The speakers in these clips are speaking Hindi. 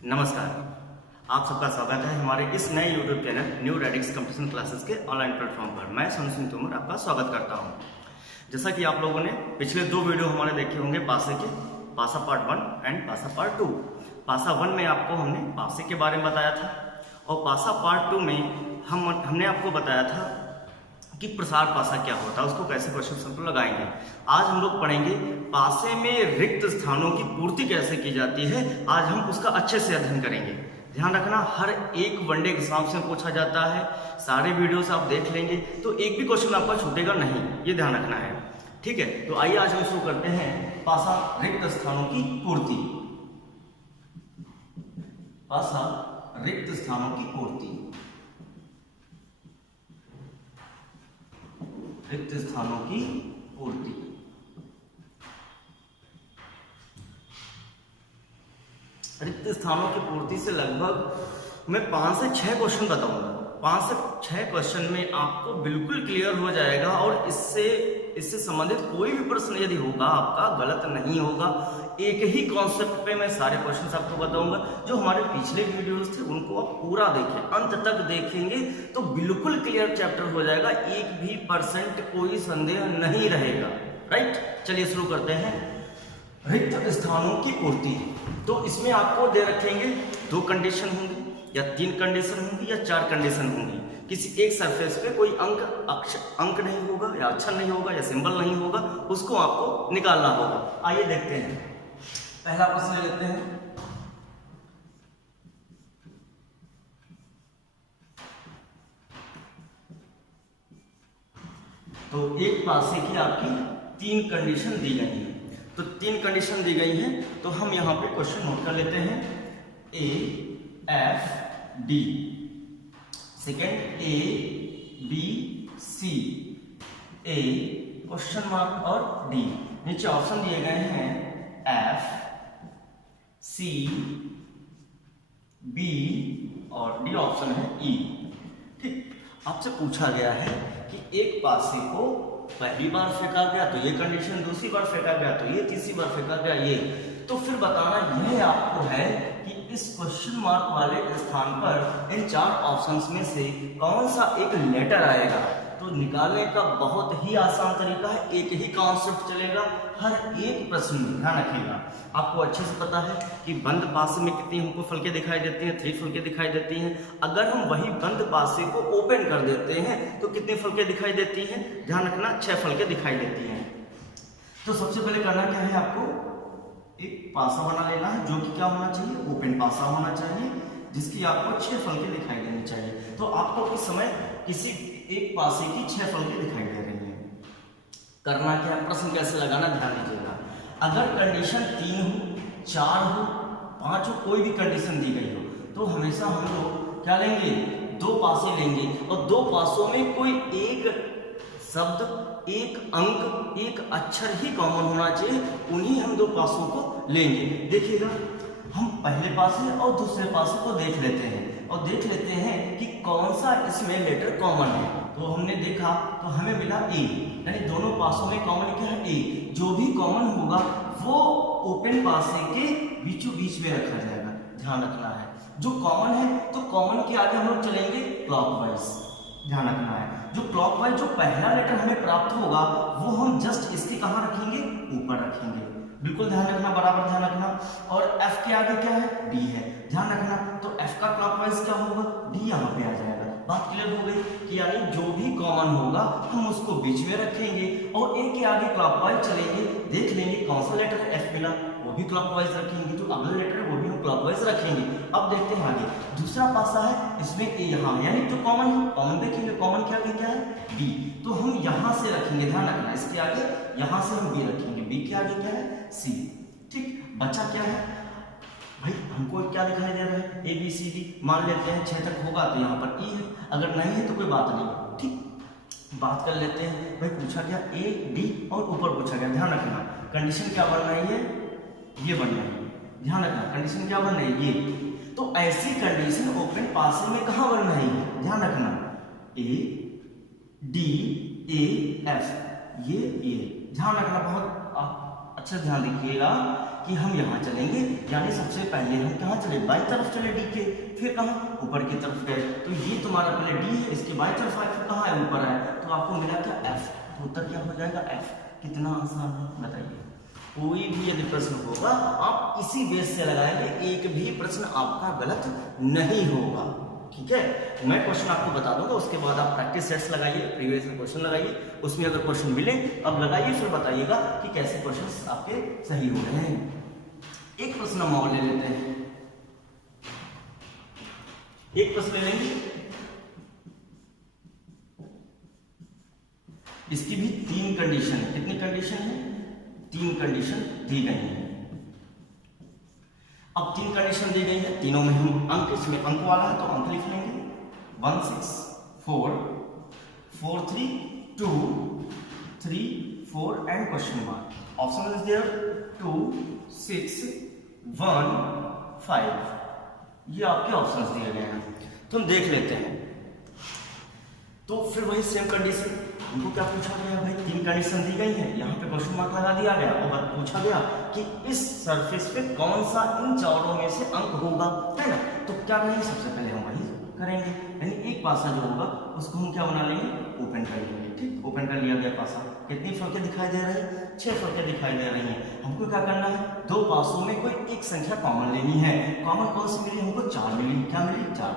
नमस्कार, आप सबका स्वागत है हमारे इस नए YouTube channel new radix competition classes के ऑनलाइन प्लेटफॉर्म पर। मैं सोनू सिंह तोमर आपका स्वागत करता हूं। जैसा कि आप लोगों ने पिछले 2 वीडियो हमारे देखे होंगे पासे के, पासा पार्ट 1 एंड पासा पार्ट 2। पासा 1 में आपको हमने पासे के बारे में बताया था और पासा पार्ट 2 में हमने आपको बताया था कि प्रसार पासा क्या होता है, उसको कैसे क्वेश्चन सैंपल लगाएंगे। आज हम लोग पढ़ेंगे पासे में रिक्त स्थानों की पूर्ति कैसे की जाती है। आज हम उसका अच्छे से अध्ययन करेंगे। ध्यान रखना, हर एक वनडे एग्जाम से पूछा जाता है। सारे वीडियोस आप देख लेंगे तो एक भी क्वेश्चन आपका छूटेगा नहीं, ये ध्यान रखना है। ठीक है, तो आइए आज हम शुरू करते हैं पासा रिक्त स्थानों की पूर्ति। पासा रिक्त स्थानों की पूर्ति, रिक्त स्थानों की पूर्ति। रिक्त स्थानों की पूर्ति से लगभग मैं 5 से 6 क्वेश्चन बताऊंगा। 5 से 6 क्वेश्चन में आपको बिल्कुल क्लियर हो जाएगा और इससे संबंधित कोई भी प्रश्न यदि होगा आपका गलत नहीं होगा। एक ही कॉन्सेप्ट पे मैं सारे क्वेश्चंस आपको बताऊंगा। जो हमारे पिछले वीडियोस थे उनको आप पूरा देखें, अंत तक देखेंगे तो बिल्कुल क्लियर चैप्टर हो जाएगा, 1% कोई संदेह नहीं रहेगा। राइट, चलिए शुरू करते हैं। रिक्त स्थानों की पूर्ति, तो इसमें आपको दे रखेंगे 2 कंडीशन होंगी या 3 कंडीशन होंगी या 4 कंडीशन होंगी। किसी एक सरफेस पे कोई अंक नहीं होगा या अक्षर नहीं होगा या सिंबल नहीं होगा, उसको आपको निकालना होगा। आइए देखते हैं, पहला प्रश्न ले लेते हैं। तो एक पासे की आपकी 3 कंडीशन दी गई है। तो 3 कंडीशन दी गई हैं, तो हम यहां पे क्वेश्चन नोट कर लेते हैं। A F D, second A B C, A question mark और डी। नीचे ऑप्शन दिए गए हैं एफ सी बी और डी ऑप्शन है ई। ठीक, आपसे पूछा गया है कि एक पासे को पहली बार फेंका गया तो ये कंडीशन, दूसरी बार फेंका गया तो ये, तीसरी बार फेंका गया ये। तो फिर बताना यह आपको है कि इस क्वेश्चन मार्क वाले स्थान पर इन 4 ऑप्शंस में से कौन सा एक लेटर आएगा। तो निकालने का बहुत ही आसान तरीका है, एक ही कॉन्सेप्ट चलेगा हर एक प्रश्न में। ध्यान रखिएगा, आपको अच्छे से पता है कि बंद पासे में कितनी हमको फलके दिखाई देती हैं, 3 फलके दिखाई देती हैं। अगर हम वही बंद पासे को ओपन कर देते हैं तो कितने फलके दिखाई देती हैं, ध्यान रखना 6 फलके दिखाई देती हैं। तो सबसे पहले करना क्या है, आपको एक पासा बना लेना है जो कि क्या होना चाहिए, ओपन पासा होना चाहिए, जिसकी आपको 6 फलके दिखाई देनी चाहिए। तो आपको इस समय किसी एक पासे की 6 फलके दिखाई दे रही हैं। करना क्या है, प्रश्न कैसे लगाना ध्यान दीजिएगा। अगर कंडीशन 3 हो, 4 हो, 5 हो, कोई भी कंडीशन दी गई हो, तो हमेशा हम लोग क्या लेंगे, 2 पासे लेंगे और 2 पासों में कोई एक शब्द, एक अंक, एक अक्षर ही कॉमन होना चाहिए, उन्हीं हम 2 पासों को लेंगे। देखिएगा, हम पहले पासे और दूसरे पासे को देख लेते हैं और देख लेते हैं कि कौन सा इसमें लेटर कॉमन है। तो हमने देखा तो हमें मिला ए, यानी दोनों पासों में कॉमन क्या है, ए। जो भी कॉमन होगा वो ओपन पासे के बीचों बीच में रखा जाएगा। ध्यान रखना है, जो कॉमन है तो कॉमन के आगे हम लोग चलेंगे क्लॉकवाइज। ध्यान रखना है, जो क्लॉकवाइज जो पहला लेटर हमें प्राप्त होगा वो हम जस्ट इसके कहां रखेंगे, ऊपर रखेंगे। बिल्कुल ध्यान रखना, बराबर ध्यान रखना। और F के आगे क्या है, D है। ध्यान रखना, तो F का क्लॉकवाइज क्या होगा, D यहाँ पे आ जाएगा। बात क्लियर हो गई कि यानी जो भी कॉमन होगा हम उसको बीच में रखेंगे और A के आगे क्लॉकवाइज चलेंगे, देख लेंगे कौन सा लेटर F मिला, वो भी क्लॉकवाइज रखेंगे। तो अगला लेटर वो भी हम क्लॉकवाइज रखेंगे। अब देखते हैं आगे, दूसरा पासा है, इसमें A यहाँ है, यानी जो कॉमन है, कॉमन देखेंगे, कॉमन के आगे क्या है, B। तो हम यहाँ से रखेंगे, ध्यान रखना, इसके आगे यहाँ से हम B रखेंगे, B के आगे क्या है, C। ठीक, बचा क्या है भाई, हमको क्या दिखाई दे रहा है, A B C D। मान लेते हैं 6 तक होगा तो यहाँ पर E है, अगर नहीं है तो कोई बात नहीं। ठीक, बात कर लेते हैं भाई, पूछा गया A D और ऊपर पूछा गया। ध्यान रखना, कंडीशन क्या बन रही है, ये बन रही है। ध्यान रखना, कंडीशन क्या बन रही है, ये। तो ऐसी कंडीशन ओपन पासे में कहाँ बन रही है, ध्यान रखना, A D A F, ये ध्यान रखना, बहुत अच्छे से ध्यान देखिएगा कि हम यहाँ चलेंगे, यानी सबसे पहले हम कहाँ चले, बाई तरफ चले डी के, फिर कहाँ ऊपर की तरफ गए। तो ये तुम्हारा पहले डी है, इसके बाई तरफ आए, फिर कहाँ है, ऊपर है, तो आपको मिला क्या, एफ। तो उत्तर क्या हो जाएगा, एफ। कितना आसान है बताइए। कोई भी यदि प्रश्न होगा आप इसी बेस से लगाएंगे, एक भी प्रश्न आपका गलत नहीं होगा, ठीक है। मैं क्वेश्चन आपको बता दूंगा, उसके बाद आप प्रैक्टिस सेट्स लगाइए, प्रीवियस क्वेश्चन लगाइए, उसमें अगर क्वेश्चन मिले अब लगाइए, फिर बताइएगा कि कैसे क्वेश्चन आपके सही हो रहे हैं। एक प्रश्न हम और ले लेते हैं, एक प्रश्न ले लेंगे, इसकी भी 3 कंडीशन, कितनी कंडीशन है, 3 कंडीशन दी गई है। अब 3 कंडीशन दी गई है, तीनों में हम अंक, इसमें अंक वाला है तो अंक लिख लेंगे, 1 6 4 4 3 2 3 4 and question mark. Option is there 2 6 1 5, ये आपके ऑप्शंस दिए गए हैं। तो हम देख लेते हैं, तो फिर वही सेम कंडीशन, उनको क्या पूछा गया भाई, 3 कंडीशन दी गई है, यहाँ पे क्वेश्चन मार्क लगा दिया गया और पूछा गया कि इस सरफेस पे कौन सा इन चारों में से अंक होगा, है ना। तो क्या करेंगे, सबसे पहले हम वही करेंगे, यानी एक पासा जो होगा उसको हम क्या बना लेंगे, ओपन कर लेंगे, ठीक। ओपन कर लिया गया पासा, कितनी फलकें दिखाई दे रही है, 6 फलकें दिखाई दे रही हैं। हमको क्या करना है, 2 पासों में कोई एक संख्या कॉमन लेनी है। कॉमन कौन सी मिली, हमको 4 मिली, क्या मिली, 4।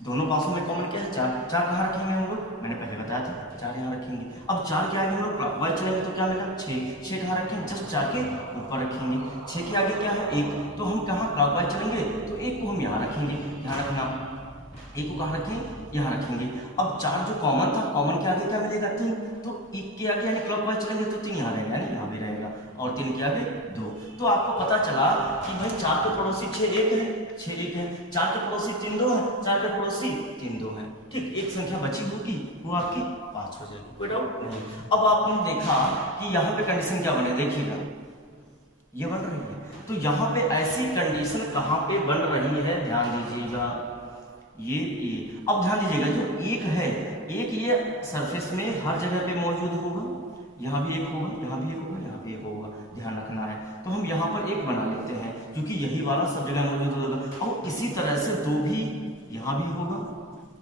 दोनों पासों में कॉमन क्या है, 4। 4 कहाँ रखेंगे हम लोग, मैंने पहले बताया था, 4 यहाँ रखेंगे। अब 4 के आगे हम लोग क्लॉकवाइज चलेंगे तो क्या मिला, 6। 6 कहाँ रखेंगे, जस्ट 4 के ऊपर रखेंगे। 6 के आगे क्या है, 1, तो हम कहाँ क्लॉकवाइज चलेंगे तो 1 को हम यहाँ रखेंगे, यहाँ रखना, 1 को कहाँ रखेंगे, यहाँ रखेंगे। अब 4 जो कॉमन था, कॉमन के आगे क्या मिलेगा, 3, तो 1 के आगे यानी क्लॉकवाइज चलेंगे तो 3 यहाँ रहेगा, यानी यहाँ भी रहेगा, और 3 के आगे 2। तो आपको पता चला कि भाई 4 के पड़ोसी 6 1 है, 6 1 है, 4 के पड़ोसी 3 2 है, 4 के पड़ोसी 3 2 है, ठीक। एक संख्या बची होगी वो आपकी 5 हो जाएगी, कोई डाउट नहीं। अब आपने देखा कि यहाँ पे कंडीशन क्या बने, देखिएगा ये बन रही है, तो यहाँ पे ऐसी कंडीशन कहाँ पे बन रही है, ध्यान दीजिएगा, ये ए। अब ध्यान दीजिएगा, जो 1 है, 1 ये सरफेस में हर जगह पे मौजूद होगा, यहाँ भी 1 होगा, यहाँ भी 1 होगा, यहाँ भी 1 होगा, ध्यान रखना है। तो हम यहाँ पर 1 बना लेते हैं, क्योंकि यही वाला सब जगह मौजूद होगा। और इसी तरह से 2 भी यहाँ भी होगा,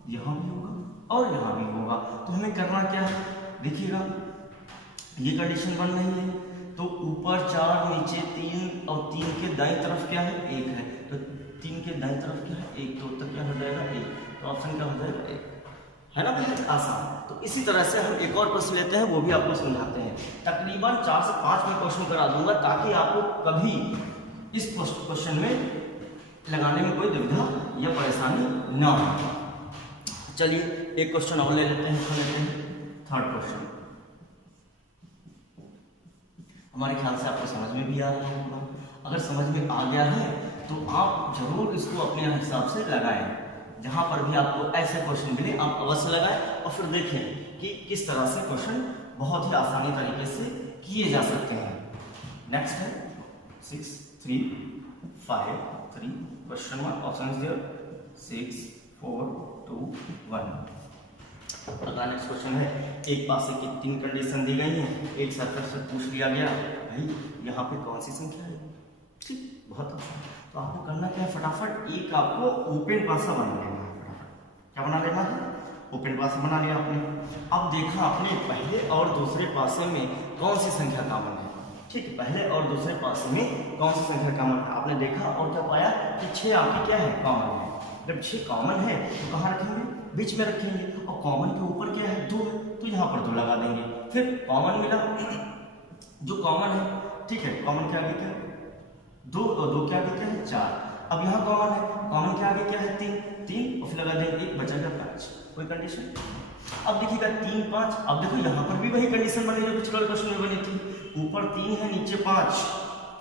यहाँ भी होगा और यहाँ भी होगा। तो हमें करना क्या है, देखिएगा ये कंडीशन बन रही है, तो ऊपर 4 नीचे 3 और 3 के दाईं तरफ क्या है, 1 है, तो 3 के दाईं तरफ क्या है, 1, तो उत्तर क्या हो जाएगा, 1। तो ऑप्शन क्या हो जाएगा, 1, है ना, बहुत आसान। तो इसी तरह से हम एक और प्रश्न लेते हैं, वो भी आपको समझाते हैं। तकरीबन 4 से 5 में क्वेश्चन करा दूंगा, ताकि आपको कभी इस क्वेश्चन में लगाने में कोई दुविधा या परेशानी ना हो। चलिए एक क्वेश्चन और ले लेते हैं, थर्ड क्वेश्चन। हमारे ख्याल से आपको समझ में भी आ रहा होगा। अगर समझ में आ गया है तो आप जरूर इसको अपने हिसाब से लगाएं। जहां पर भी आपको ऐसे क्वेश्चन मिले आप अवश्य लगाएं और फिर देखें कि किस तरह से क्वेश्चन बहुत ही आसानी तरीके से किए जा सकते हैं। नेक्स्ट है 6 3 5 3 question mark, option is there 6 4 2 1। अगला नेक्स्ट क्वेश्चन है, एक पासे की 3 कंडीशन दी गई हैं, एक सरफेस से पूछ लिया गया भाई यहाँ पे कौन सी संख्या है, ठीक, बहुत आसान। तो आपको करना क्या है, फटाफट एक आपको ओपन पासा बना लेना है। फटाफट क्या बना लेना है, ओपन पासा बना लिया आपने। अब देखा आपने पहले और दूसरे पासे में कौन सी संख्या कॉमन है, ठीक, पहले और दूसरे पासे में कौन सी संख्या कॉमन है, आपने देखा और क्या पाया कि 6 आपकी क्या है, कॉमन है। जब 6 कॉमन है तो कहाँ रखेंगे, बीच में रखेंगे, और कॉमन के ऊपर क्या है, 2 है, तो यहाँ पर 2 लगा देंगे। फिर कॉमन मिला, जो कॉमन है, ठीक है, कॉमन के आगे क्या है 2 और 2 के आगे क्या है 4। अब यहाँ कॉमन है, कॉमन के आगे क्या है 3 और फिर लगा देंगे 1, बचेगा 5। कोई कंडीशन। अब देखिएगा 3 5, अब देखो यहाँ पर भी वही कंडीशन बनी जो पिछले क्वेश्चन में बनी थी, ऊपर 3 है नीचे 5,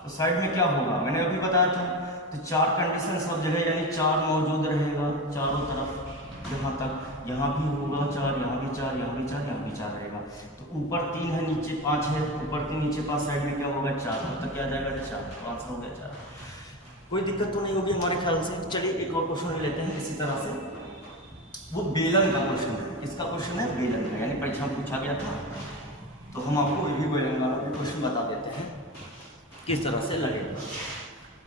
तो साइड में क्या होगा, मैंने अभी बताया था। तो 4 कंडीशन सब जगह यानी 4 मौजूद रहेगा चारों तरफ, यहाँ तक, यहाँ भी होगा 4, यहाँ भी 4, यहाँ भी 4, यहाँ भी 4 रहेगा। तो ऊपर 3 है नीचे 5 है, ऊपर 3 नीचे 5, साइड में क्या होगा 4, तब क्या आ जाएगा 4, 5 हो गया 4। कोई दिक्कत तो नहीं होगी हमारे ख्याल से। चलिए एक और क्वेश्चन लेते हैं इसी तरह से, वो बेलन का क्वेश्चन है। इसका क्वेश्चन है बेलन का, यानी परीक्षा में पूछा गया था, तो हम आपको ये भी बेलन वाला क्वेश्चन बता देते हैं। किस तरह से लगेगा।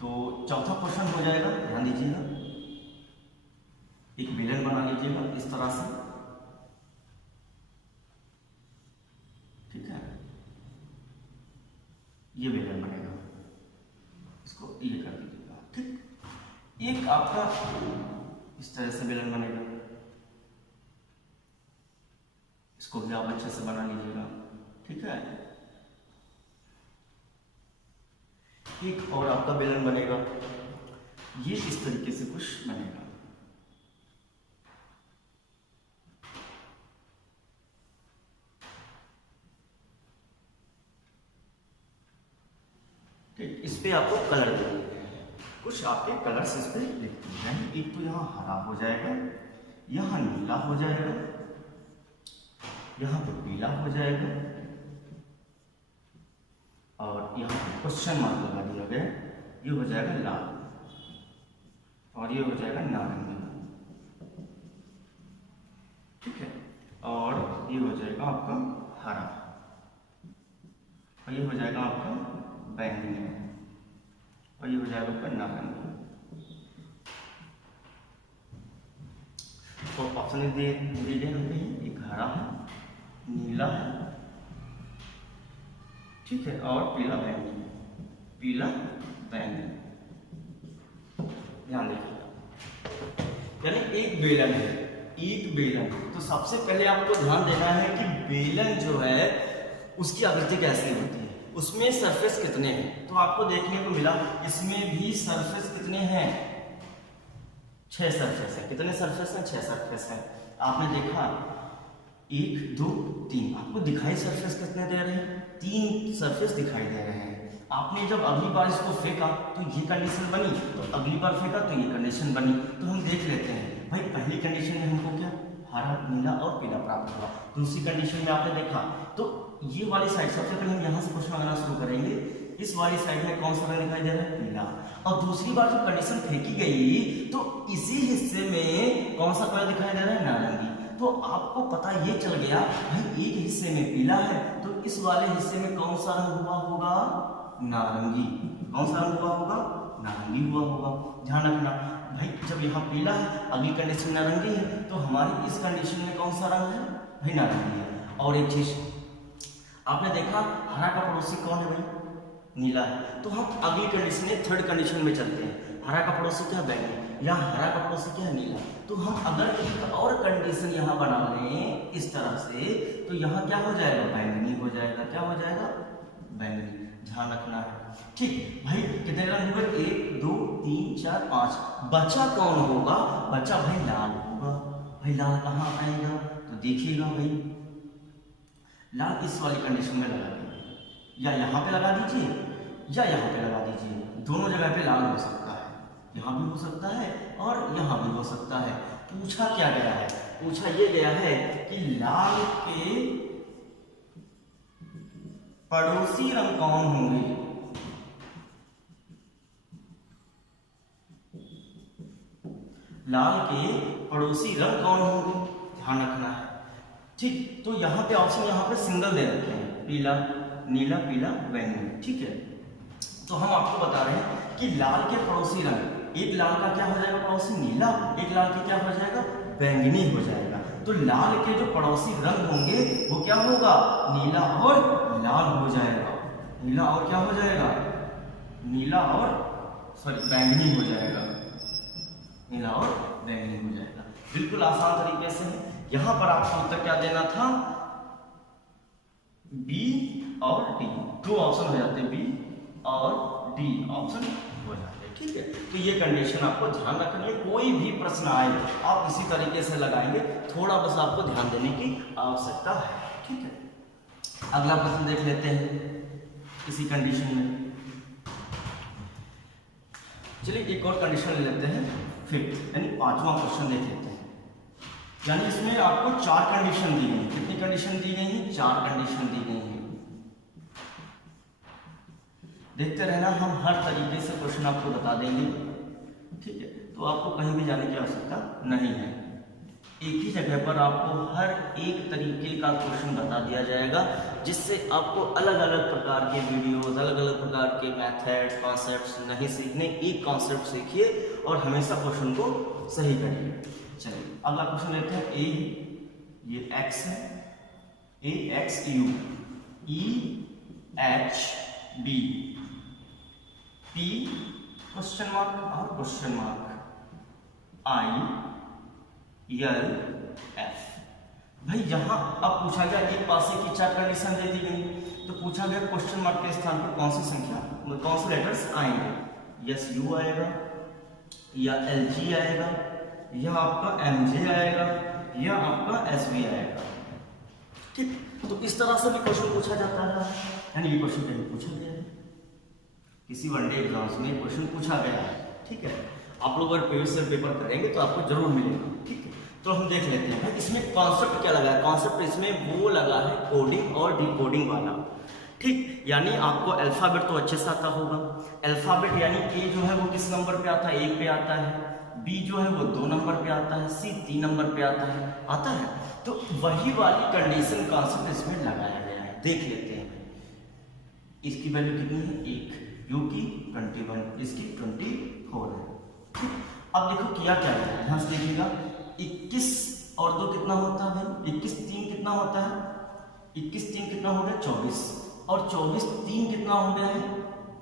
तो चौथा क्वेश्चन हो जाएगा, ध्यान दीजिएगा, एक बेलन बना लीजिएगा इस तरह से, ठीक है, ये बेलन बनेगा, इसको ये कर दीजिएगा, ठीक। एक आपका इस तरह से बेलन बनेगा, इसको भी आप अच्छे से बना लीजिएगा, ठीक है। एक और आपका बेलन बनेगा, ये इस तरीके से कुछ बनेगा, ठीक। इस पे आपको कलर दे देते हैं, कुछ आपके कलर्स इस पे लिखते हैं। एक तो यहाँ हरा हो जाएगा, यहाँ नीला हो जाएगा, यहाँ पे पीला हो जाएगा, और यहाँ पे क्वेश्चन मार्क लगा दिया गया, ये हो जाएगा लाल, और ये हो जाएगा नारंगी, ठीक है, और ये हो जाएगा आपका हरा, और ये हो जाएगा आपका बैंगनी, और ये हो जाएगा आपका नारंगी। तो ऑप्शन दे दिए हमने, एक हरा है, नीला है, ठीक है, और पीला बैंगनी, पीला बैंगनी, ध्यान देखिएगा। यानी एक बेलन है, एक बेलन, तो सबसे पहले आपको ध्यान देना है कि बेलन जो है उसकी आकृति कैसी होती है, उसमें सरफेस कितने हैं। तो आपको देखने को मिला इसमें भी सरफेस कितने हैं, 6 सरफेस है। कितने सरफेस हैं, 6 सरफेस है। आपने देखा 1 2 3, आपको दिखाई सरफेस कितने दे रहे हैं, 3 सरफेस दिखाई दे रहे हैं। आपने जब अगली बार इसको फेंका तो ये कंडीशन बनी, तो अगली बार फेंका तो ये कंडीशन बनी। तो हम देख लेते हैं भाई, पहली कंडीशन में हमको क्या हरा, नीला और पीला प्राप्त हुआ। दूसरी कंडीशन में आपने देखा तो ये वाली साइड, सबसे पहले हम यहाँ से क्वेश्चन लगाना शुरू करेंगे। इस वाली साइड में कौन सा रंग दिखाई दे रहा है, पीला। और दूसरी बार जब कंडीशन फेंकी गई तो इसी हिस्से में कौन सा कलर दिखाई दे रहा है, नारंगी। तो आपको पता ये चल गया भाई एक हिस्से में पीला है, तो इस वाले हिस्से में कौन सा रंग हुआ होगा, नारंगी। कौन सा रंग हुआ होगा, नारंगी हुआ होगा। ध्यान रखना भाई, जब यहाँ पीला है, अगली कंडीशन नारंगी है, तो हमारी इस कंडीशन में कौन सा रंग है भाई, नारंगी है। और एक चीज आपने देखा, हरा का पड़ोसी कौन है भाई, नीला है। तो हम अगली कंडीशन में थर्ड कंडीशन में चलते हैं। हरा का पड़ोसी क्या, बैंगनी, या हरा का पड़ोसी क्या है, नीला। तो हम अगर एक और कंडीशन यहाँ बना लें इस तरह से, तो यहाँ क्या हो जाएगा, बैंगनी हो जाएगा। क्या हो जाएगा, बैंगनी। ध्यान रखना है, ठीक भाई। कितने रंग हुए, 1 2 3 4 5। बचा कौन होगा, बचा भाई लाल होगा। भाई लाल कहाँ आएगा, तो देखिएगा भाई, लाल इस वाली कंडीशन में लगा दीजिए, या यहाँ पे लगा दीजिए या यहाँ पे लगा दीजिए। दोनों जगह पे लाल हो सकता है, यहाँ भी हो सकता है और यहाँ भी हो सकता है। पूछा क्या गया है, पूछा ये गया है कि लाल के पड़ोसी रंग कौन होंगे। लाल के पड़ोसी रंग कौन होंगे, ध्यान रखना है, ठीक। तो यहाँ पे ऑप्शन यहाँ पे सिंगल दे रखे हैं, पीला, नीला, पीला, बैंगनी, ठीक है। तो हम आपको बता रहे हैं कि लाल के पड़ोसी रंग, एक लाल का क्या हो जाएगा पड़ोसी, नीला, एक लाल के क्या हो जाएगा, बैंगनी हो जाएगा। तो लाल के जो पड़ोसी रंग होंगे वो क्या होगा, नीला और लाल हो जाएगा। नीला और क्या हो जाएगा, नीला और बैंगनी हो जाएगा। नीला और बैंगनी हो जाएगा। बिल्कुल आसान तरीके से है। यहां पर आपको उत्तर क्या देना था, बी और डी, 2 ऑप्शन हो जाते, बी और डी ऑप्शन हो जाते, ठीक है। तो ये कंडीशन आपको ध्यान रखनी है। कोई भी प्रश्न आए आप इसी तरीके से लगाएंगे, थोड़ा बस आपको ध्यान देने की आवश्यकता है, ठीक है। अगला प्रश्न देख लेते हैं इसी कंडीशन में। चलिए एक और कंडीशन ले लेते हैं, फिफ्थ यानी 5वां क्वेश्चन देख लेते हैं। यानी इसमें आपको 4 कंडीशन दी गई। कितनी कंडीशन दी गई है, 4 कंडीशन दी गई है। देखते रहना, हम हर तरीके से क्वेश्चन आपको बता देंगे, ठीक है। तो आपको कहीं भी जाने की आवश्यकता नहीं है, एक ही जगह पर आपको हर एक तरीके का क्वेश्चन बता दिया जाएगा। जिससे आपको अलग अलग प्रकार के वीडियोस, अलग अलग प्रकार के मेथड्स, कॉन्सेप्ट्स नहीं सीखने, एक कॉन्सेप्ट सीखिए और हमेशा क्वेश्चन को सही करिए। चलिए अगला क्वेश्चन लेते हैं। ये x है, AXU, EHB, P question mark और क्वेश्चन मार्क, ILF। भाई यहाँ अब पूछा गया एक पासे की 4 कंडीशन दे दी गई, तो पूछा गया क्वेश्चन मार्क के स्थान पर कौन सी संख्या, कौन से लेटर्स आएंगे। यस यू आएगा, या LG आएगा, या आपका MJ आएगा, या आपका SV आएगा। ठीक, तो इस तरह से भी क्वेश्चन पूछा जाता है, यानी ये क्वेश्चन कहीं पूछा गया है, किसी वनडे एग्जाम्स में क्वेश्चन पूछा गया है। ठीक है, आप लोग अगर प्रीवियस ईयर पेपर करेंगे तो आपको जरूर मिलेगा। ठीक है, तो हम देख लेते हैं इसमें कॉन्सेप्ट क्या लगा है। कॉन्सेप्ट इसमें वो लगा है कोडिंग और डिकोडिंग वाला। ठीक, यानी आपको अल्फाबेट तो अच्छे से आता होगा। अल्फाबेट यानी ए जो है वो किस नंबर पे आता है, 1 पे आता है, बी जो है वो 2 नंबर पे आता है, सी 3 नंबर पे आता है। तो वही वाली कंडीशन कॉन्सेप्ट इसमें लगाया गया है। देख लेते हैं इसकी वैल्यू कितनी है, 1, यू की 21, इसकी 24 है। अब देखो किया क्या है, यहाँ से देखिएगा 21 और 2 कितना होता है भाई, 21 3 कितना होता है, 21 3 कितना हो गया 24, और 24 3 कितना हो गया है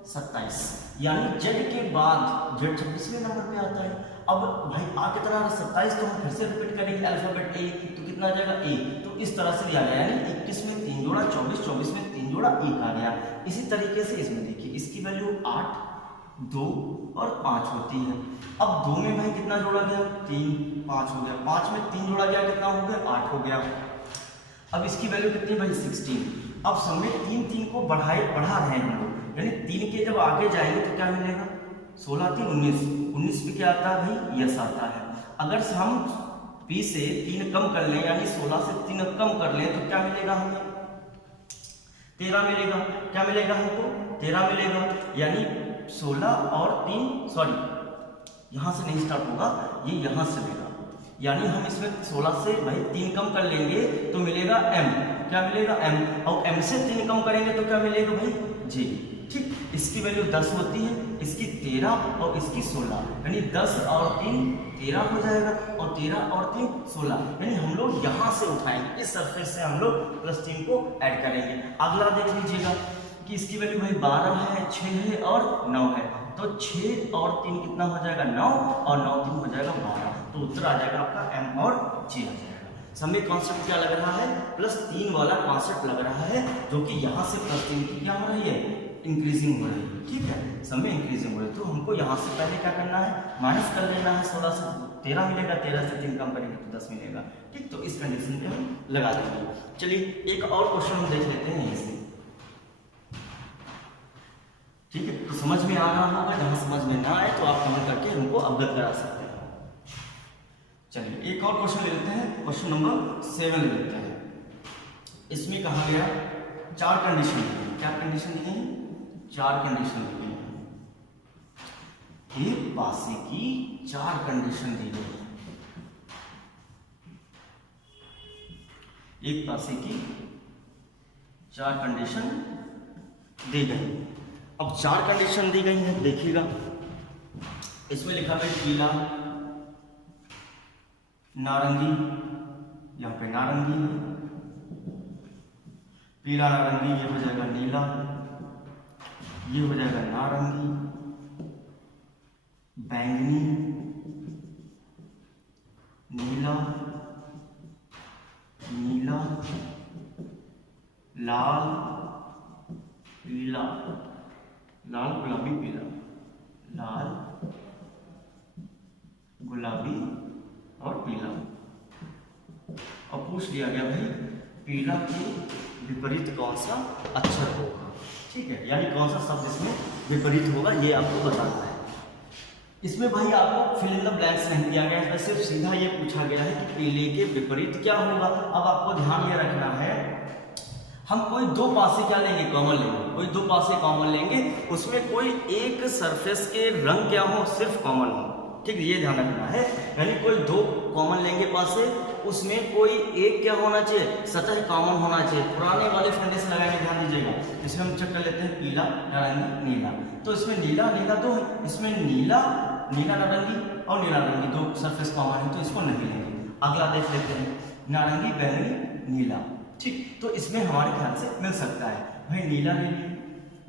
27, यानी जेड के बाद जेड 26वें नंबर पे आता है। अब भाई आ कितना 27, तो हम फिर से रिपीट करेंगे अल्फाबेट ए, तो कितना आ जाएगा ए, तो इस तरह से लिया गया, यानी 21 में 3 जोड़ा 24, 24 में 3 जोड़ा 1 आ गया। इसी तरीके से इसमें देखिए इसकी वैल्यू 8, 2 और 5 होती है। अब 2 में भाई कितना जोड़ा गया, 3, 5 हो गया, 5 में 3 जोड़ा गया कितना हो गया 8 हो गया। अब इसकी वैल्यू कितनी भाई 16। अब सब में 3 को बढ़ा रहे हैं हम लोग, यानी 3 के जब आगे जाएंगे तो क्या मिलेगा, 16 3 19, 19 पे क्या आता है भाई यस आता है। अगर हम P से 3 कम कर लें, यानी 16 से 3 कम कर लें, तो क्या मिलेगा हमें 13 मिलेगा। क्या मिलेगा हमको 13 मिलेगा, यानी 16 और 3 सॉरी यहाँ से नहीं स्टार्ट होगा, ये यहाँ से मिलेगा, यानी हम इसमें 16 से भाई 3 कम कर लेंगे तो मिलेगा M। क्या मिलेगा M, और M से 3 कम करेंगे तो क्या मिलेगा भाई J। ठीक, इसकी वैल्यू 10 होती है, इसकी 13 और इसकी 16, यानी 10 और 3 13 हो जाएगा, और 13 और 3 16, यानी हम लोग यहाँ से उठाएंगे, इस सरफेस से हम लोग +3 को ऐड करेंगे। अगला देख लीजिएगा कि इसकी वैल्यू भाई 12 है, 6 है और 9 है, तो 6 और 3 कितना हो जाएगा 9, और 9 3 हो जाएगा 12, तो उत्तर आ जाएगा आपका M और J आ जाएगा। समय कॉन्सेप्ट क्या लग रहा है, +3 वाला कॉन्सेप्ट लग रहा है, जो कि यहाँ से +3 की क्या हो रही है, इंक्रीजिंग हो रही है। ठीक है, समय इंक्रीजिंग हो रही है, तो हमको यहाँ से पहले क्या करना है, माइनस कर लेना है, 16 से 13 मिलेगा, 13 से 3 कम करेंगे तो 10 मिलेगा। ठीक, तो इस कंडीशन पे हम लगा देंगे। चलिए एक और क्वेश्चन हम देख लेते हैं यहीं से। ठीक है, तो समझ में आ रहा होगा, जहाँ समझ में ना आए तो आप कमेंट करके हमको अवगत करा सकते हैं। चलिए एक और क्वेश्चन ले लेते हैं, क्वेश्चन नंबर 7 ले लेते हैं। इसमें कहा गया 4 कंडीशन दी गई। क्या कंडीशन दी गई, 4 कंडीशन दी गई। एक पासे की 4 कंडीशन दी गई, एक पासे की 4 कंडीशन दी गई। अब 4 कंडीशन दी गई है, देखिएगा इसमें लिखा है पीला, नारंगी, यहाँ पे नारंगी है, पीला नारंगी, ये हो जाएगा नीला, ये हो जाएगा नारंगी, बैंगनी, नीला, नीला, लाल, पीला, लाल गुलाबी पीला, लाल गुलाबी और पीला। और पूछ लिया गया भाई पीला के विपरीत कौन सा अक्षर होगा। ठीक है, यानी कौन सा शब्द इसमें विपरीत होगा ये आपको बताना है। इसमें भाई आपको फिल इन द ब्लैंक्स नहीं दिया गया है, सिर्फ सीधा ये पूछा गया है कि पीले के विपरीत क्या होगा। अब आपको ध्यान ये रखना है, हम कोई 2 पासे क्या लेंगे, कॉमन लेंगे, कोई 2 पासे कॉमन लेंगे, उसमें कोई एक सरफेस के रंग क्या हो, सिर्फ कॉमन हो। ठीक है, ये ध्यान रखना है, यानी कोई 2 कॉमन लेंगे पासे उसमें कोई एक क्या होना चाहिए, सतह कॉमन होना चाहिए। पुराने वाले फंडे से लगाएंगे, ध्यान दीजिएगा। इसमें हम चेक कर लेते हैं पीला, नारंगी, नीला। तो इसमें नीला नीला दो है, इसमें नीला नीला नारंगी और नीला नारंगी दो सरफेस कॉमन है, तो इसको नहीं लेंगे। अगला देख लेते हैं नारंगी, बैंगनी, नीला। ठीक, तो इसमें हमारे ख्याल से मिल सकता है। भाई नीला ले लिए,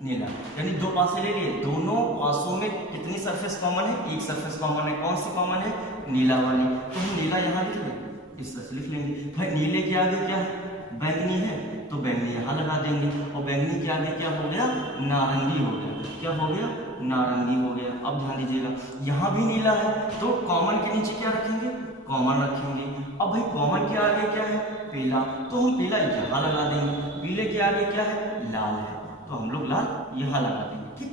नीला यानी दो पासे ले लिए, दोनों पासों में कितनी सरफेस कॉमन है, एक सरफेस कॉमन है। कौन सी कॉमन है, नीला वाली। तो हम नीला यहाँ लिख लें, इस तरह से लिख लेंगे। भाई नीले के आगे क्या है, बैंगनी है, तो बैंगनी यहाँ लगा देंगे। और बैंगनी के आगे क्या हो गया, नारंगी हो गया। क्या हो गया, नारंगी हो गया। अब ध्यान दीजिएगा, यहाँ भी नीला है, तो कॉमन के नीचे क्या रखेंगे, कॉमन रखेंगे। अब भाई कॉमन के आगे क्या है, पीला, तो हम पीला यहाँ लगा देंगे। पीले के आगे क्या है, लाल है, तो हम लोग लाल यहाँ लगा देंगे। ठीक,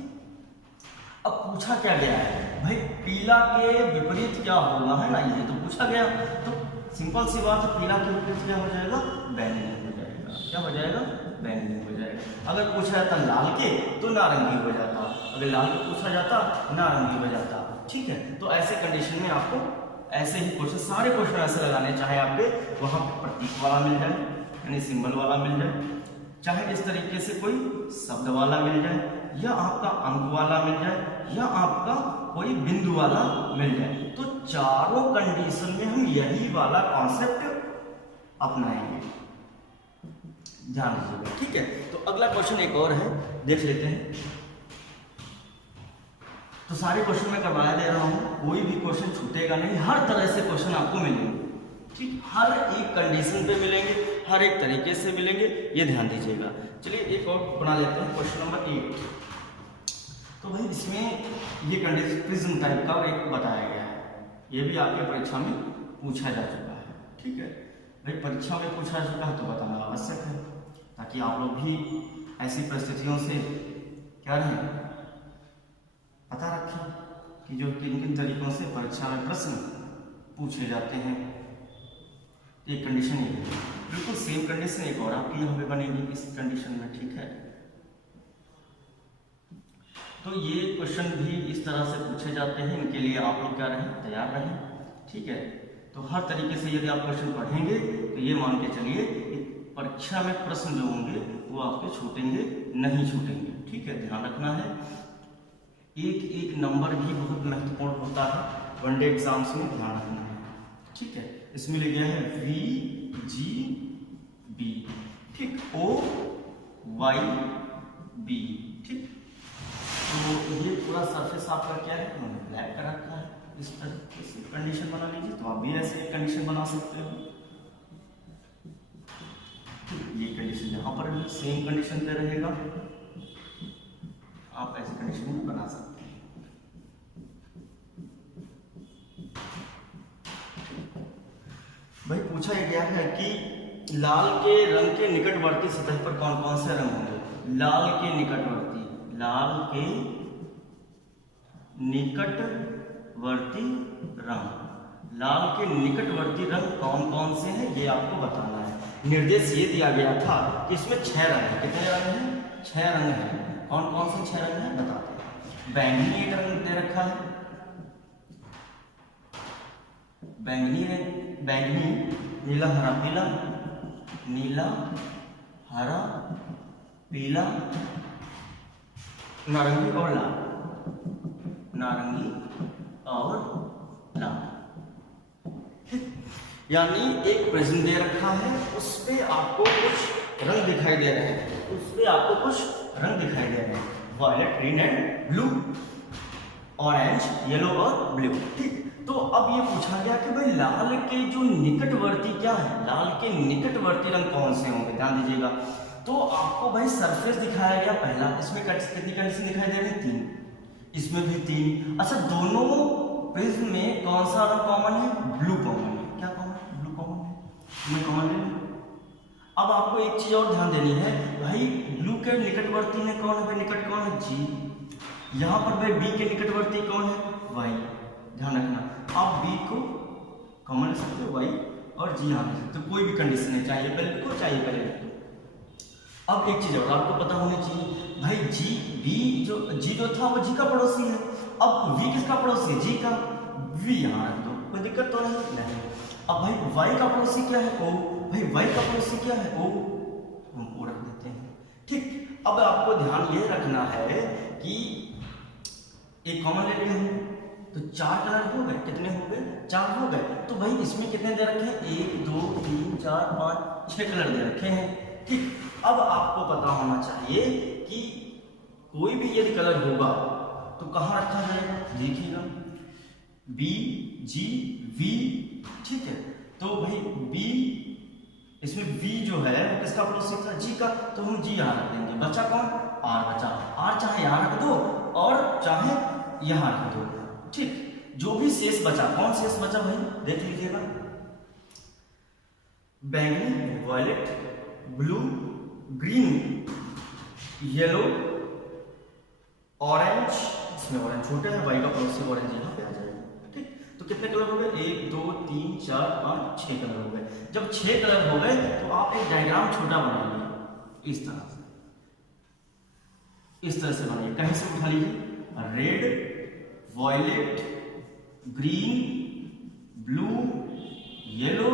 अब पूछा क्या गया है, भाई पीला के विपरीत क्या होगा, है ना, ये तो पूछा गया। तो सिंपल सी बात है, पीला के विपरीत क्या हो जाएगा, बैंगनी हो जाएगा। क्या हो जाएगा, बैंगनी हो जाएगा। अगर पूछा जाता लाल के तो नारंगी हो जाता, अगर लाल के पूछा जाता नारंगी हो जाता। ठीक है, तो ऐसे कंडीशन में आपको ऐसे ही क्वेश्चन, सारे क्वेश्चन ऐसे लगाने, चाहे आपके वहां पे प्रतीक वाला मिल जाए यानी सिंबल वाला मिल जाए, चाहे इस तरीके से कोई शब्द वाला मिल जाए, या आपका अंक वाला मिल जाए, या आपका कोई बिंदु वाला मिल जाए, तो चारों कंडीशन में हम यही वाला कॉन्सेप्ट अपनाएंगे। ध्यान दीजिएगा। ठीक है, तो अगला क्वेश्चन एक और है, देख लेते हैं। तो सारे क्वेश्चन मैं करवाया दे रहा हूं, कोई भी क्वेश्चन छूटेगा नहीं, हर तरह से क्वेश्चन आपको मिलेंगे। ठीक, हर एक कंडीशन पे मिलेंगे, हर एक तरीके से मिलेंगे, ये ध्यान दीजिएगा। चलिए एक और बना लेते हैं, क्वेश्चन नंबर 8। तो भाई इसमें ये कंडीशन प्रिज्म टाइप का एक बताया गया है, ये भी आपके परीक्षा में पूछा जा चुका है। ठीक है भाई, परीक्षा में पूछा जा चुका है तो बताना आवश्यक है, ताकि आप लोग भी ऐसी परिस्थितियों से क्या रहें, पता रखें कि जो किन किन तरीकों से परीक्षा में प्रश्न पूछे जाते हैं। एक कंडीशन ये है, बिल्कुल सेम कंडीशन एक और आपकी यहाँ पे बनेगी इस कंडीशन में। ठीक है, तो ये क्वेश्चन भी इस तरह से पूछे जाते हैं, इनके लिए आप लोग क्या रहें, तैयार रहें। ठीक है, तो हर तरीके से यदि आप क्वेश्चन पढ़ेंगे तो ये मान के चलिए परीक्षा में प्रश्न जो होंगे वो आपके छूटेंगे नहीं छूटेंगे। ठीक है, ध्यान रखना है। एक एक नंबर भी बहुत महत्वपूर्ण होता है वनडे एग्जाम्स में, ध्यान रखना है। ठीक है, इसमें लिखा है VGB, ठीक, OYB। ठीक, तो ये पूरा सरफेस आपका क्या है, उन्होंने ब्लैक कर रखा है। इस तरीके से कंडीशन बना लीजिए, तो आप भी ऐसे कंडीशन बना सकते हो। ये कंडीशन यहाँ पर भी सेम कंडीशन पे रहेगा, आप ऐसी कंडीशन में बना सकते हैं। भाई पूछा गया है कि लाल के रंग के निकटवर्ती सतह पर कौन कौन से रंग होंगे। लाल के निकटवर्ती, लाल के निकटवर्ती रंग, लाल के निकटवर्ती रंग कौन कौन से हैं ये आपको बताना है। निर्देश ये दिया गया था कि इसमें 6 रंग हैं। कितने रंग हैं, 6 रंग हैं। कौन कौन से 6 रंग हैं बताते हैं। बैंगनी एक रंग दे रखा है, बैंगनी, नीला हरा पीला, नीला हरा पीला, नारंगी और लाल, नारंगी और लाल। यानी एक प्रिज्म दे रखा है, उस पे आपको कुछ रंग दिखाई दे रहे हैं, उस पे आपको कुछ रंग दिखाई दे रहे हैं, violet, green and blue, orange, yellow और ब्लू। ठीक, तो अब ये पूछा गया कि भाई लाल के जो निकटवर्ती क्या है, लाल के निकटवर्ती रंग कौन से होंगे। ध्यान दीजिएगा, तो आपको भाई सरफेस दिखाया गया पहला, इसमें कितनी कंडीशन दिखाई दे रही है, 3, इसमें भी 3। अच्छा, दोनों प्रिज्म में कौन सा रंग कॉमन है, ब्लू कॉमन है। क्या कॉमन है, ब्लू कॉमन है, मैं कॉमन ले लूं। अब आपको एक चीज और ध्यान देनी है, भाई ब्लू के निकटवर्ती में कौन है, भाई निकट कौन है, G। यहाँ पर भाई B के निकटवर्ती कौन है, Y। ध्यान रखना, आप B को कॉमन ले सकते हो, Y और G यहाँ ले सकते हो, कोई भी कंडीशन है, चाहिए पहले लिखो चाहिए पहले लिखो। अब एक चीज और आपको पता होनी चाहिए, भाई G जो था वो G का पड़ोसी है। अब V किसका पड़ोसी है, G का, V यहाँ रख दो, कोई दिक्कत तो नहीं। अब भाई y का पड़ोसी क्या है o, भाई y का पड़ोसी क्या है o, हम o रख देते हैं। ठीक, अब आपको ध्यान ये रखना है कि एक कॉमन ले लिया हमने, तो 4 कलर हो गए, कितने हो गए, 4 हो गए। तो भाई इसमें कितने दे रखे हैं, 1 2 3 4 5 6 कलर दे रखे हैं। ठीक, अब आपको पता होना चाहिए कि कोई भी यदि कलर होगा तो कहाँ रखा जाएगा, देखिएगा B G V। ठीक है, तो भाई B, इसमें V जो है वो किसका पड़ोसी था, G का, तो हम G यहाँ रख देंगे। बचा कौन, R बचा। R चाहे यहाँ रख दो और चाहे यहाँ रख दो। ठीक, जो भी शेष बचा, कौन शेष बचा भाई देख लीजिएगा, बैंगनी, violet, blue, green, yellow, orange. इसमें ऑरेंज छोटा है, वाई का पड़ोसी ऑरेंज यहाँ पे आ जाएगा। ठीक, तो कितने कलर हो गए, 1 2 3 4 5 6 कलर हो गए। जब 6 कलर हो गए तो आप एक डायग्राम छोटा बनाइए, इस तरह से, इस तरह से बनाइए। कहीं से उठा लीजिए, red, violet, green, blue, yellow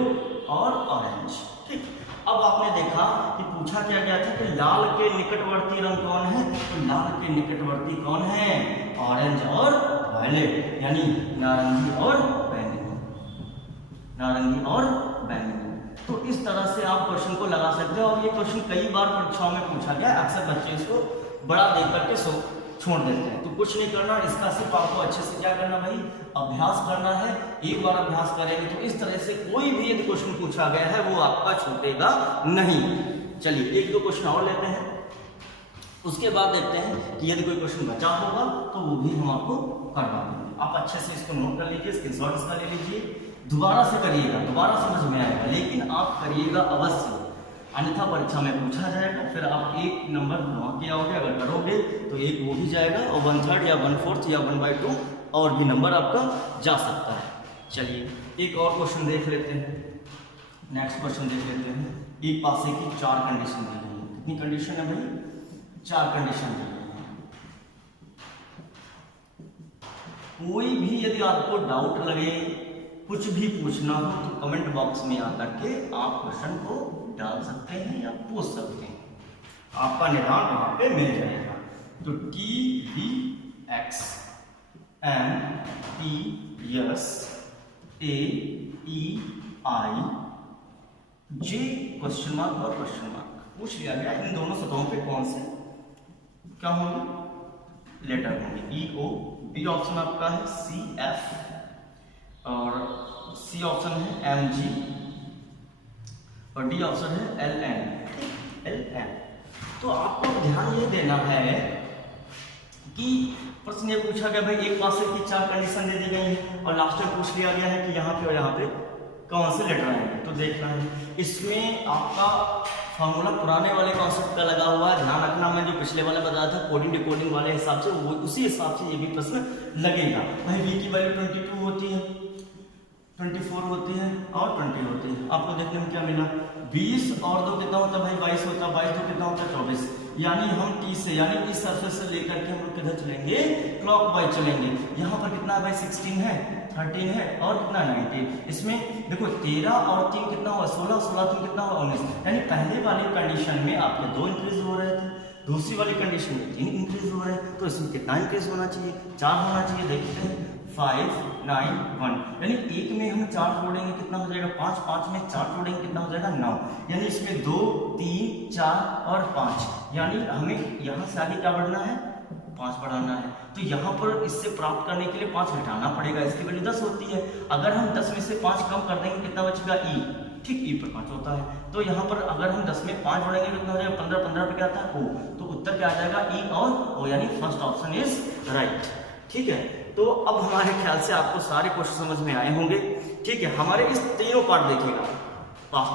और ऑरेंज। ठीक, अब आपने देखा कि पूछा क्या गया था कि लाल के निकटवर्ती रंग कौन है, तो लाल के निकटवर्ती कौन है, ऑरेंज और वायलेट, यानी नारंगी और बैंगनी, नारंगी और बैंगनी। तो इस तरह से आप क्वेश्चन को लगा सकते हो। और ये क्वेश्चन कई बार परीक्षाओं में पूछा गया, अक्सर बच्चे इसको बड़ा देख करके छोड़ देते हैं। तो कुछ नहीं करना, इसका सिर्फ आपको अच्छे से क्या करना भाई, अभ्यास करना है। एक बार अभ्यास करेंगे तो इस तरह से कोई भी यदि क्वेश्चन पूछा गया है वो आपका छूटेगा नहीं। चलिए एक दो क्वेश्चन और लेते हैं, उसके बाद देखते हैं कि यदि कोई क्वेश्चन बचा होगा तो वो भी हम आपको करवा देंगे। आप अच्छे से इसको नोट कर लीजिए, स्क्रीनशॉट इसका ले लीजिए, दोबारा से करिएगा, दोबारा समझ में आएगा, लेकिन आप करिएगा अवश्य, अन्यथा परीक्षा में पूछा जाएगा, फिर आप 1 नंबर घुमा के आओगे। अगर करोगे तो 1 वो भी जाएगा और 1/3 या 1/4 या 1/2 और भी नंबर आपका जा सकता है। चलिए एक और क्वेश्चन देख लेते हैं, नेक्स्ट क्वेश्चन देख लेते हैं। एक पासे की 4 कंडीशन दी गई है। कितनी कंडीशन है भाई, 4 कंडीशन दी गई है। कोई भी यदि आपको डाउट लगे, कुछ भी पूछना हो तो कमेंट बॉक्स में आकर के आप क्वेश्चन को डाल सकते हैं या पूछ सकते हैं, आपका निदान वहां पे मिल जाएगा। तो TVX MPS AEI J question mark और क्वेश्चन मार्क पूछ लिया गया। इन दोनों सतहों पे कौन से क्या होंगे, लेटर होंगे। EO, B ऑप्शन आपका है CF और C ऑप्शन है MG और D ऑप्शन है LN। तो आपको ध्यान ये देना है कि प्रश्न ये पूछा गया भाई एक पासे की 4 कंडीशन दे दी गई है और लास्ट में पूछ लिया गया है कि यहाँ पे और यहाँ पे कौन से लेटर आएंगे। तो देखना है, इसमें आपका फॉर्मूला पुराने वाले कॉन्सेप्ट का लगा हुआ है। ध्यान रखना, मैं जो पिछले वाले बताया था कोडिंग डिकोडिंग वाले हिसाब से, वो उसी हिसाब से ये भी प्रश्न लगेगा। भाई V की वैल्यू 22 होती है, 24 होती है और 20 होती है। आपको देखने में क्या मिला, 20 और 2 कितना होता है भाई, 22 होता है, 22 2 कितना होता है, 24। यानी हम T से यानी इस सरफेस से लेकर के हम लोग किधर चलेंगे, क्लॉकवाइज चलेंगे। यहाँ पर कितना है भाई, 16 है, 13 है और कितना 19। इसमें देखो 13 और 3 कितना हुआ, 16, 16 3 कितना हुआ, 19। यानी पहले वाली कंडीशन में आपके 2 इंक्रीज हो रहे थे, दूसरी वाली कंडीशन में 3 इंक्रीज हो रहे हैं। तो इसमें कितना इंक्रीज होना चाहिए, 4 होना चाहिए। देखते हैं 5 9 1, यानी एक में हम 4 जोड़ेंगे कितना हो जाएगा 5, 5 में 4 जोड़ेंगे कितना हो जाएगा 9। यानी इसमें 2 3 4 और 5, यानी हमें यहाँ से आगे क्या बढ़ना है, 5 बढ़ाना है। तो यहाँ पर इससे प्राप्त करने के लिए 5 घटाना पड़ेगा, इसकी वैल्यू 10 होती है। अगर हम 10 में से 5 कम कर देंगे कितना बचेगा, E। ठीक, E पर 5 होता है। तो यहाँ पर अगर हम 10 में 5 जोड़ेंगे कितना हो जाएगा 15, 15 पे क्या आता है O। तो उत्तर क्या आ जाएगा, E और O, यानी फर्स्ट ऑप्शन इज राइट। ठीक है, तो अब हमारे ख्याल से आपको सारे क्वेश्चन समझ में आए होंगे। ठीक है, हमारे इस तीनों पार्ट देखिएगा,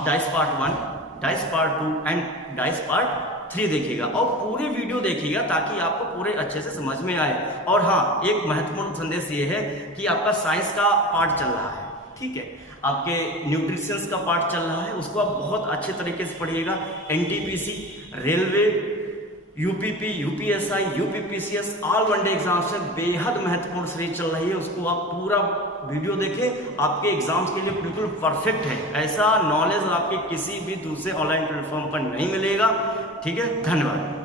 dice part 1, dice part 2 and dice part 3 देखिएगा और पूरे वीडियो देखिएगा ताकि आपको पूरे अच्छे से समझ में आए। और हाँ, एक महत्वपूर्ण संदेश ये है कि आपका साइंस का पार्ट चल रहा है, ठीक है, आपके न्यूट्रिशंस का पार्ट चल रहा है, उसको आप बहुत अच्छे तरीके से पढ़िएगा। NTPC, railway, UPP, UPSI, UPPCS all one day exams में बेहद महत्वपूर्ण सीरीज चल रही है, उसको आप पूरा वीडियो देखें, आपके एग्जाम्स के लिए बिल्कुल परफेक्ट है। ऐसा नॉलेज आपके किसी भी दूसरे ऑनलाइन प्लेटफॉर्म पर नहीं मिलेगा। ठीक है, धन्यवाद।